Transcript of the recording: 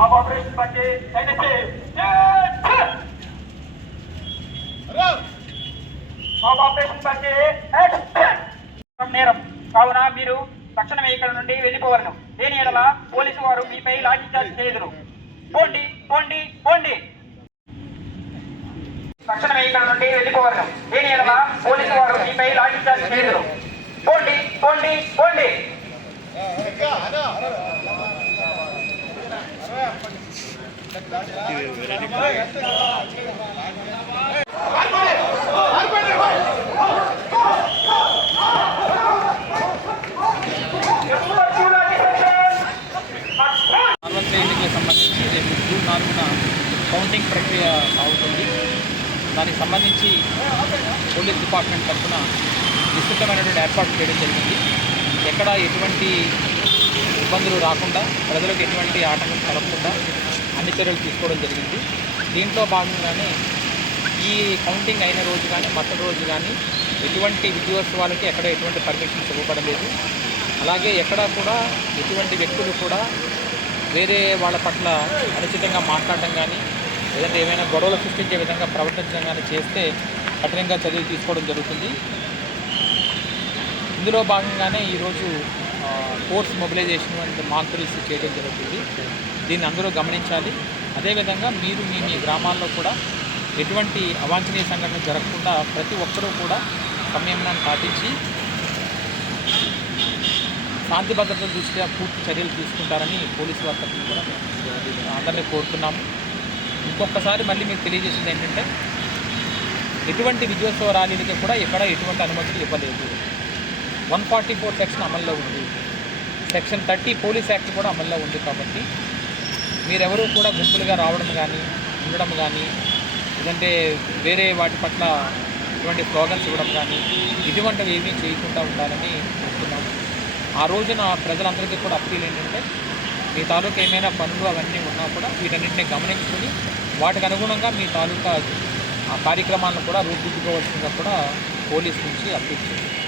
Operation బట్టి operation బట్టి నేరం కావున మీరు తక్షణమే ఇక్కడ నుండి వెళ్ళిపోవలను. దేని ఎడల పోలీసు వారు మీపై లాఠీ చార్జ్ చేయదురు. పోండి పోండి పోండి. తక్షణమే ఇక్కడ నుండి వెళ్ళిపోవలను. దేని ఎడల పోలీసు వారు మీపై లాఠీ చార్జ్ చేయదురు. పోండి పోండి పోండి. ఎన్నికలకు సంబంధించి రేపు జూన్ 4న కౌంటింగ్ ప్రక్రియ సాగుతుంది. దానికి సంబంధించి పోలీస్ డిపార్ట్మెంట్ తరఫున విస్తృతమైనటువంటి ఏర్పాటు చేయడం జరిగింది. ఎక్కడ ఎటువంటి ఇబ్బందులు రాకుండా, ప్రజలకు ఎటువంటి ఆటంకం కలగకుండా అన్ని చర్యలు తీసుకోవడం జరిగింది. దీంట్లో భాగంగానే ఈ కౌంటింగ్ అయిన రోజు కానీ మరుసటి రోజు కానీ ఎటువంటి విద్యోత్సవాలకి ఎక్కడ ఎటువంటి పర్మిషన్స్ ఇవ్వబడలేదు. అలాగే ఎక్కడా కూడా ఎటువంటి వ్యక్తులు కూడా వేరే వాళ్ళ పట్ల అనుచితంగా మాట్లాడడం కానీ లేదంటే ఏమైనా గొడవలు సృష్టించే విధంగా ప్రవర్తించడం కానీ చేస్తే కఠినంగా చర్యలు తీసుకోవడం జరుగుతుంది. ఇందులో భాగంగానే ఈరోజు force mobilisation and mock drills చేయడం జరుగుతుంది. దీన్ని అందరూ గమనించాలి. అదేవిధంగా మీరు మీ గ్రామాల్లో కూడా ఎటువంటి అవాంఛనీయ సంఘటన జరగకుండా ప్రతి ఒక్కరూ కూడా సంయమనాన్ని పాటించి శాంతి భద్రతల దృష్ట్యా పూర్తి చర్యలు తీసుకుంటారని పోలీసు వారి తరఫున కూడా అందరినీ కోరుతున్నాము. ఇంకొకసారి మళ్ళీ మీకు తెలియజేసింది ఏంటంటే ఎటువంటి విజయోత్సవ ర్యాలీలకి కూడా ఎక్కడ ఎటువంటి అనుమతులు ఇవ్వలేదు. 144 సెక్షన్ అమల్లో ఉంది. సెక్షన్ 30 పోలీస్ యాక్ట్ కూడా అమల్లో ఉంది. కాబట్టి మీరెవరూ కూడా గుంపులుగా రావడం కానీ ఉండడం కానీ లేదంటే వేరే వాటి పట్ల ఇటువంటి స్లోగన్స్ ఇవ్వడం కానీ ఇటువంటివి ఏమీ చేయకుండా ఉండాలని కోరుతున్నాము. ఆ రోజున ప్రజలందరికీ కూడా అప్పీల్ ఏంటంటే మీ తాలూకా ఏమైనా పనులు అవన్నీ ఉన్నా కూడా వీటన్నింటినీ గమనించుకుని వాటికి అనుగుణంగా మీ తాలూకా కార్యక్రమాలను కూడా రూపుదిద్దుకోవాల్సిందిగా కూడా పోలీస్ నుంచి అప్పీల్ చేస్తుంది.